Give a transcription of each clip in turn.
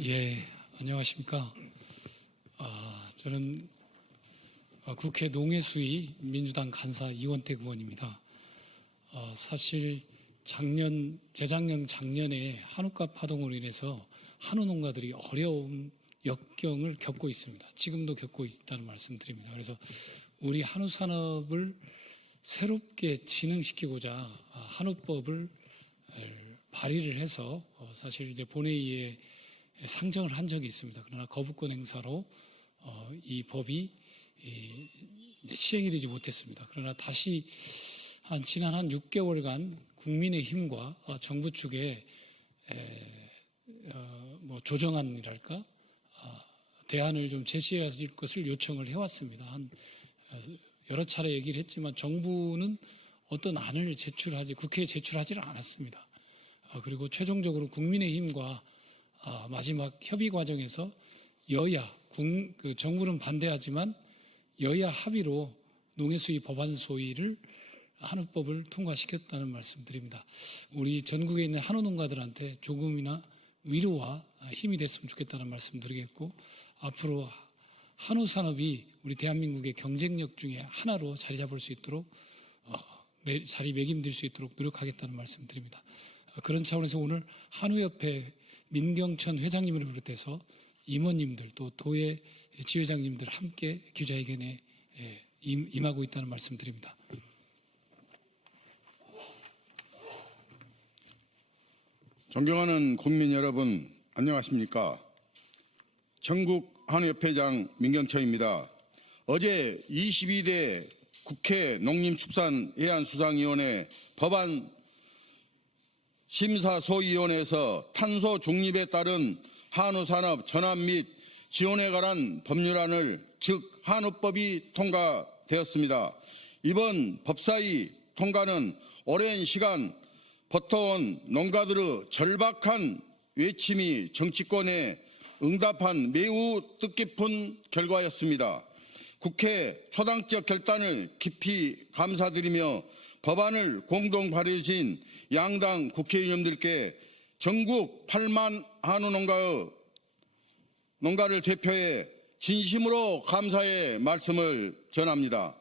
예, 안녕하십니까. 저는 국회 농해수위 민주당 간사 이원택 의원입니다. 사실 재작년, 작년에 한우가 파동으로 인해서 한우 농가들이 어려운 역경을 겪고 있습니다. 지금도 겪고 있다는 말씀드립니다. 그래서 우리 한우 산업을 새롭게 진흥시키고자 한우법을 발의를 해서 사실 이제 본회의에 상정을 한 적이 있습니다. 그러나 거부권 행사로 이 법이 시행이 되지 못했습니다. 그러나 다시 지난 한 6개월간 국민의힘과 정부 측에 조정안이랄까 대안을 좀 제시해 줄 것을 요청을 해왔습니다. 여러 차례 얘기를 했지만 정부는 어떤 안을 국회에 제출하지를 않았습니다. 그리고 최종적으로 국민의힘과 마지막 협의 과정에서 정부는 반대하지만 여야 합의로 농해수위 법안 소위를 한우법을 통과시켰다는 말씀드립니다. 우리 전국에 있는 한우 농가들한테 조금이나 위로와 힘이 됐으면 좋겠다는 말씀드리겠고, 앞으로 한우 산업이 우리 대한민국의 경쟁력 중에 하나로 자리 잡을 수 있도록 자리매김될 수 있도록 노력하겠다는 말씀드립니다. 그런 차원에서 오늘 한우협회 민경천 회장님을 비롯해서 임원님들 또 도의 지회장님들 함께 기자회견에 임하고 있다는 말씀드립니다. 존경하는 국민 여러분, 안녕하십니까? 전국 한우협회장 민경천입니다. 어제 22대 국회 농림축산해안수상위원회 법안 심사소위원회에서 탄소 중립에 따른 한우산업 전환 및 지원에 관한 법률안을 즉 한우법이 통과되었습니다. 이번 법사위 통과는 오랜 시간 버텨온 농가들의 절박한 외침이 정치권에 응답한 매우 뜻깊은 결과였습니다. 국회 초당적 결단을 깊이 감사드리며 법안을 공동 발의해 주신 양당 국회의원님들께 전국 8만 한우 농가를 대표해 진심으로 감사의 말씀을 전합니다.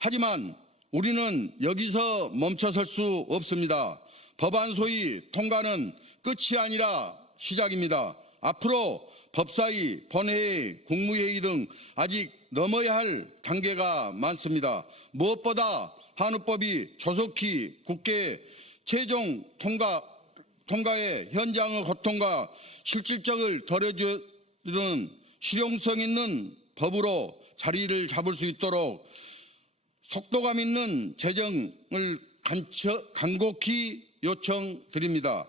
하지만 우리는 여기서 멈춰설 수 없습니다. 법안 소위 통과는 끝이 아니라 시작입니다. 앞으로 법사위, 본회의, 국무회의 등 아직 넘어야 할 단계가 많습니다. 무엇보다 한우법이 조속히 국회 최종 통과의 현장의 고통과 실질적을 덜어주는 실용성 있는 법으로 자리를 잡을 수 있도록 속도감 있는 제정을 간곡히 요청드립니다.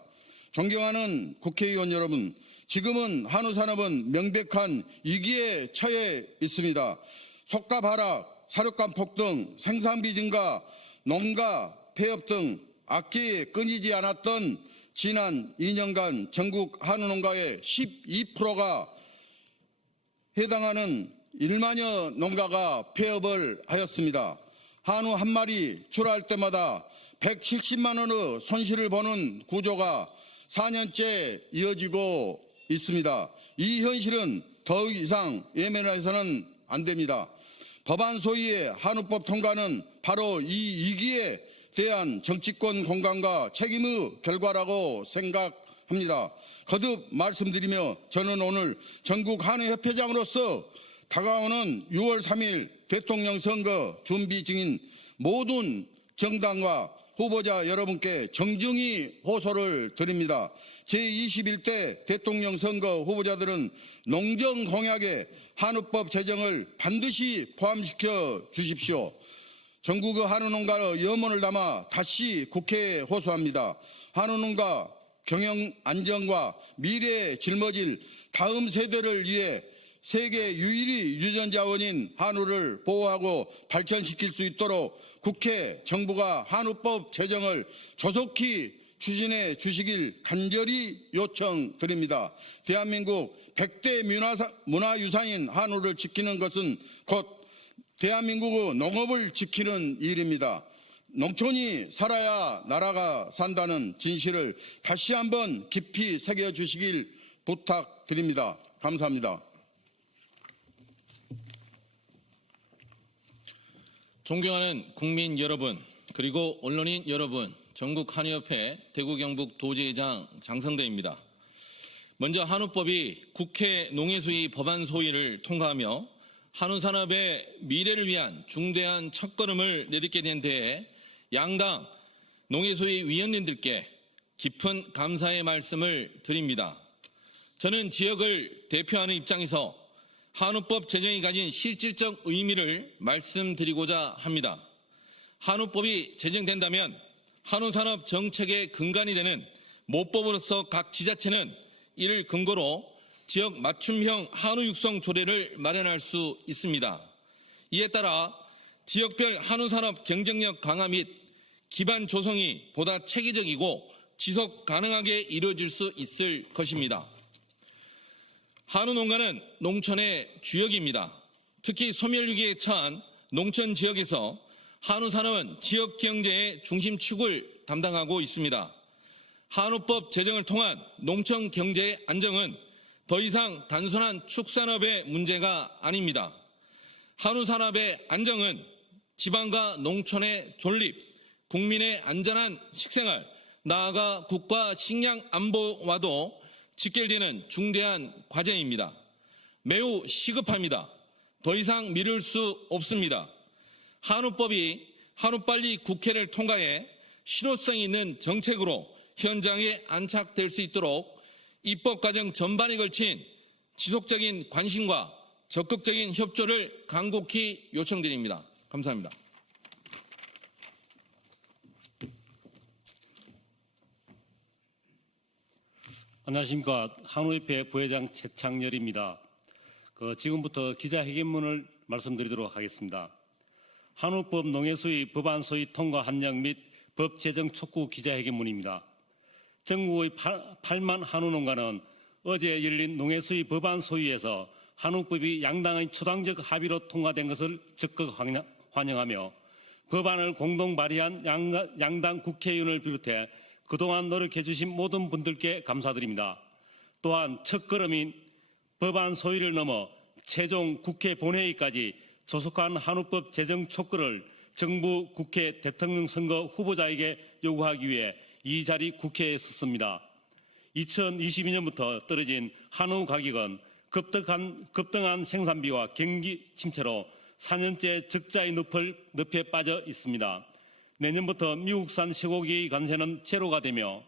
존경하는 국회의원 여러분, 지금은 한우산업은 명백한 위기에 처해 있습니다. 속값 하락, 사료값 폭등, 생산비 증가, 농가 폐업 등 악재에 끊이지 않았던 지난 2년간 전국 한우농가의 12%가 해당하는 1만여 농가가 폐업을 하였습니다. 한우 한 마리 출하할 때마다 170만 원의 손실을 보는 구조가 4년째 이어지고 있습니다. 이 현실은 더 이상 외면해서는 안 됩니다. 법안 소위의 한우법 통과는 바로 이 위기에 대한 정치권 공감과 책임의 결과라고 생각합니다. 거듭 말씀드리며 저는 오늘 전국 한우협회장으로서 다가오는 6월 3일 대통령 선거 준비 중인 모든 정당과 후보자 여러분께 정중히 호소를 드립니다. 제21대 대통령 선거 후보자들은 농정 공약에 한우법 제정을 반드시 포함시켜 주십시오. 전국의 한우농가의 염원을 담아 다시 국회에 호소합니다. 한우농가 경영 안정과 미래에 짊어질 다음 세대를 위해 세계 유일의 유전자원인 한우를 보호하고 발전시킬 수 있도록 국회, 정부가 한우법 제정을 조속히 추진해 주시길 간절히 요청드립니다. 대한민국 100대 문화유산인 한우를 지키는 것은 곧 대한민국의 농업을 지키는 일입니다. 농촌이 살아야 나라가 산다는 진실을 다시 한번 깊이 새겨주시길 부탁드립니다. 감사합니다. 존경하는 국민 여러분, 그리고 언론인 여러분, 전국 한우협회 대구 경북 도지회장 장성대입니다. 먼저 한우법이 국회 농해수위 법안 소위를 통과하며 한우산업의 미래를 위한 중대한 첫걸음을 내딛게 된 데에 양당 농해수위 위원님들께 깊은 감사의 말씀을 드립니다. 저는 지역을 대표하는 입장에서 한우법 제정이 가진 실질적 의미를 말씀드리고자 합니다. 한우법이 제정된다면 한우산업 정책의 근간이 되는 모법으로서 각 지자체는 이를 근거로 지역 맞춤형 한우 육성 조례를 마련할 수 있습니다. 이에 따라 지역별 한우산업 경쟁력 강화 및 기반 조성이 보다 체계적이고 지속 가능하게 이루어질 수 있을 것입니다. 한우 농가는 농촌의 주역입니다. 특히 소멸위기에 처한 농촌 지역에서 한우 산업은 지역 경제의 중심축을 담당하고 있습니다. 한우법 제정을 통한 농촌 경제의 안정은 더 이상 단순한 축산업의 문제가 아닙니다. 한우 산업의 안정은 지방과 농촌의 존립, 국민의 안전한 식생활, 나아가 국가 식량 안보와도 직결되는 중대한 과제입니다. 매우 시급합니다. 더 이상 미룰 수 없습니다. 한우법이 하루빨리 국회를 통과해 실효성 있는 정책으로 현장에 안착될 수 있도록 입법 과정 전반에 걸친 지속적인 관심과 적극적인 협조를 간곡히 요청드립니다. 감사합니다. 안녕하십니까. 한우협회 부회장 최창렬입니다. 지금부터 기자회견문을 말씀드리도록 하겠습니다. 한우법 농해수위 법안 소위 통과 한영 및 법 제정 촉구 기자회견문입니다. 전국의 8만 한우농가는 어제 열린 농해수위 법안 소위에서 한우법이 양당의 초당적 합의로 통과된 것을 적극 환영하며 법안을 공동 발의한 양당 국회의원을 비롯해 그동안 노력해 주신 모든 분들께 감사드립니다. 또한 첫걸음인 법안 소위를 넘어 최종 국회 본회의까지 조속한 한우법 제정 촉구를 정부, 국회, 대통령 선거 후보자에게 요구하기 위해 이 자리 국회에 섰습니다. 2022년부터 떨어진 한우 가격은 급등한 생산비와 경기 침체로 4년째 적자의 늪에 빠져 있습니다. 내년부터 미국산 쇠고기의 관세는 제로가 되며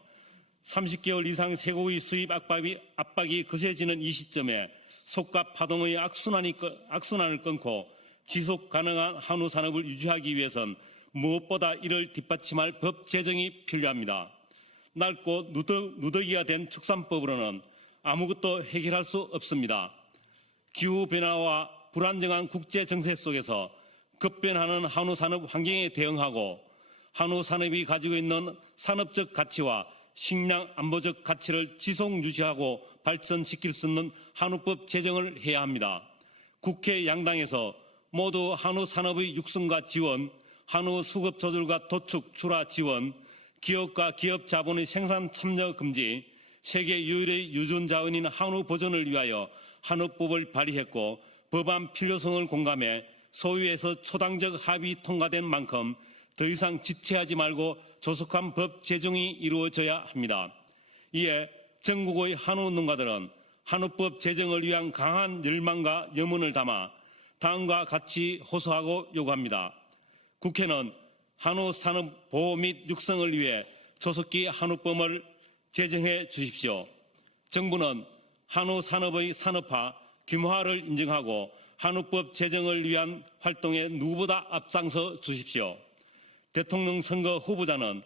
30개월 이상 쇠고기 수입 압박이 거세지는 이 시점에 속값 파동의 악순환을 끊고 지속 가능한 한우 산업을 유지하기 위해선 무엇보다 이를 뒷받침할 법 제정이 필요합니다. 낡고 누더기가 된 축산법으로는 아무것도 해결할 수 없습니다. 기후변화와 불안정한 국제 정세 속에서 급변하는 한우 산업 환경에 대응하고 한우 산업이 가지고 있는 산업적 가치와 식량 안보적 가치를 지속 유지하고 발전시킬 수 있는 한우법 제정을 해야 합니다. 국회 양당에서 모두 한우 산업의 육성과 지원, 한우 수급 조절과 도축, 출하 지원, 기업과 기업 자본의 생산 참여 금지, 세계 유일의 유전 자원인 한우 보존을 위하여 한우법을 발의했고 법안 필요성을 공감해 소위에서 초당적 합의 통과된 만큼 더 이상 지체하지 말고 조속한 법 제정이 이루어져야 합니다. 이에 전국의 한우 농가들은 한우법 제정을 위한 강한 열망과 염원을 담아 다음과 같이 호소하고 요구합니다. 국회는 한우 산업 보호 및 육성을 위해 조속히 한우법을 제정해 주십시오. 정부는 한우 산업의 산업화, 규모화를 인정하고 한우법 제정을 위한 활동에 누구보다 앞장서 주십시오. 대통령 선거 후보자는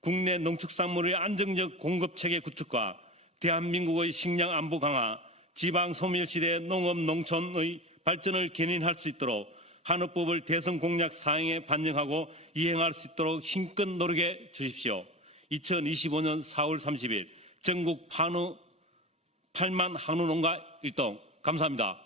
국내 농축산물의 안정적 공급체계 구축과 대한민국의 식량 안보 강화, 지방 소멸시대 농업 농촌의 발전을 견인할 수 있도록 한우법을 대선 공약 사항에 반영하고 이행할 수 있도록 힘껏 노력해 주십시오. 2025년 4월 30일 전국 8만 한우 농가 일동 감사합니다.